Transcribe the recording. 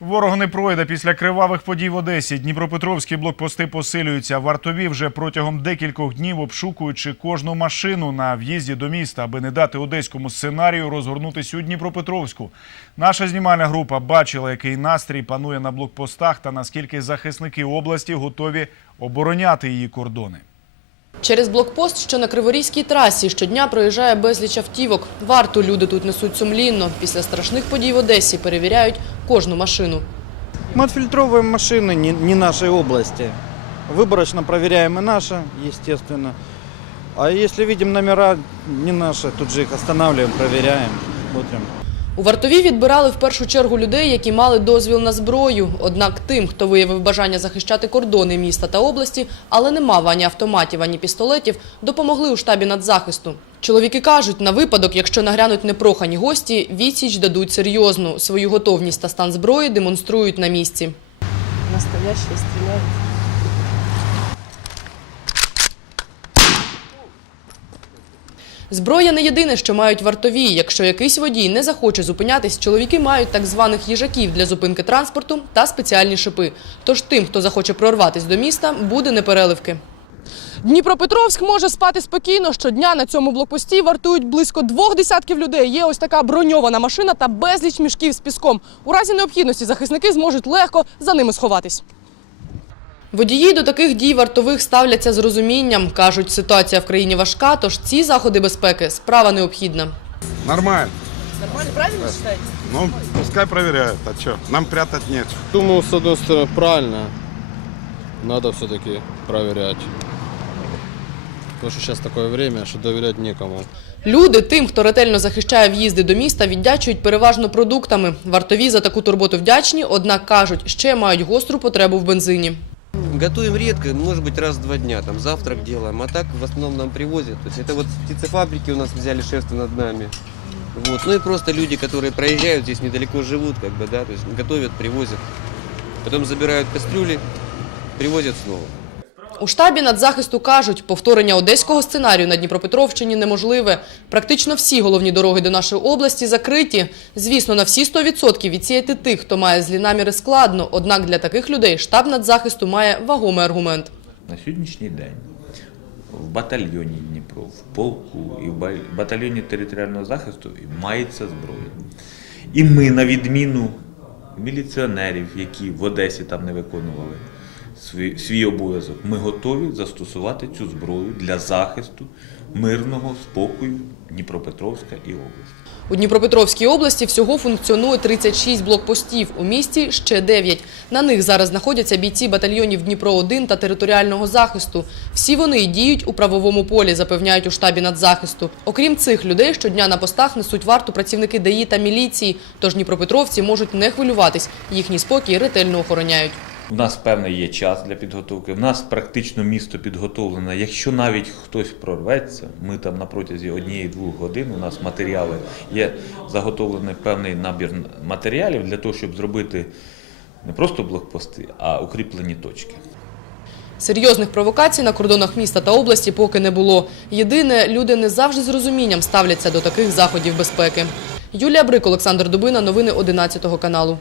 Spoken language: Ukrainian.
Ворог не пройде після кривавих подій в Одесі. Дніпропетровські блокпости посилюються. Вартові вже протягом декількох днів обшукуючи кожну машину на в'їзді до міста, аби не дати одеському сценарію розгорнутися у Дніпропетровську. Наша знімальна група бачила, який настрій панує на блокпостах та наскільки захисники області готові обороняти її кордони. Через блокпост, що на Криворізькій трасі, щодня проїжджає безліч автівок. Варту люди тут несуть сумлінно. Після страшних подій в Одесі перевіряють кожну машину. Мы отфильтровываем машины не, не нашей области. Выборочно проверяем и наши, естественно. А если видим номера не наши, тут же их останавливаем, проверяем, смотрим. У вартові відбирали в першу чергу людей, які мали дозвіл на зброю. Однак тим, хто виявив бажання захищати кордони міста та області, але не мав ані автоматів, ані пістолетів, допомогли у штабі нацзахисту. Чоловіки кажуть, на випадок, якщо нагрянуть непрохані гості, відсіч дадуть серйозну. Свою готовність та стан зброї демонструють на місці. Настоящие стреляют. Зброя не єдине, що мають вартові. Якщо якийсь водій не захоче зупинятись, чоловіки мають так званих їжаків для зупинки транспорту та спеціальні шипи. Тож тим, хто захоче прорватись до міста, буде непереливки. Дніпропетровськ може спати спокійно. Щодня на цьому блокпості вартують близько двох десятків людей. Є ось така броньована машина та безліч мішків з піском. У разі необхідності захисники зможуть легко за ними сховатись. Водії до таких дій вартових ставляться з розумінням. Кажуть, ситуація в країні важка, тож ці заходи безпеки справа необхідна. Нормально. Нормально, правильно считаете? Ну, пускай проверяют. А что? Нам прятать нечего. Думаю, с одной стороны, правильно. Надо все-таки проверять. Потому что сейчас такое время, что доверять некому. Люди тим, хто ретельно захищає в'їзди до міста, віддячують переважно продуктами. Вартові за таку турботу вдячні, однак кажуть, ще мають гостру потребу в бензині. Готовим редко, может быть, раз в два дня, там завтрак делаем, а так в основном нам привозят. То есть это вот птицефабрики у нас взяли шефство над нами. Вот. Ну и просто люди, которые проезжают, здесь недалеко живут, как бы, да, то есть готовят, привозят. Потом забирают кастрюли, привозят снова. У штабі нацзахисту кажуть, повторення одеського сценарію на Дніпропетровщині неможливе. Практично всі головні дороги до нашої області закриті. Звісно, на всі 100% відсіяти тих, хто має злі наміри складно. Однак для таких людей штаб нацзахисту має вагомий аргумент. на сьогоднішній день в батальйоні Дніпро, в полку і в батальйоні територіального захисту мається зброя. І ми, на відміну міліціонерів, які в Одесі там не виконували свій, свій обов'язок, ми готові застосувати цю зброю для захисту мирного спокою Дніпропетровська і області. У Дніпропетровській області всього функціонує 36 блокпостів, у місті ще 9. На них зараз знаходяться бійці батальйонів Дніпро-1 та територіального захисту. Всі вони діють у правовому полі, запевняють у штабі нацзахисту. Окрім цих людей, щодня на постах несуть варту працівники ДАІ та міліції, тож дніпропетровці можуть не хвилюватись. Їхній спокій ретельно охороняють. У нас певний є час для підготовки. В нас практично місто підготовлене. Якщо навіть хтось прорветься, ми там на протязі однієї-двох годин у нас матеріали є заготовлений певний набір матеріалів для того, щоб зробити не просто блокпости, а укріплені точки. Серйозних провокацій на кордонах міста та області поки не було. Єдине, люди не завжди з розумінням ставляться до таких заходів безпеки. Юлія Брик, Олександр Дубина, новини 11 каналу.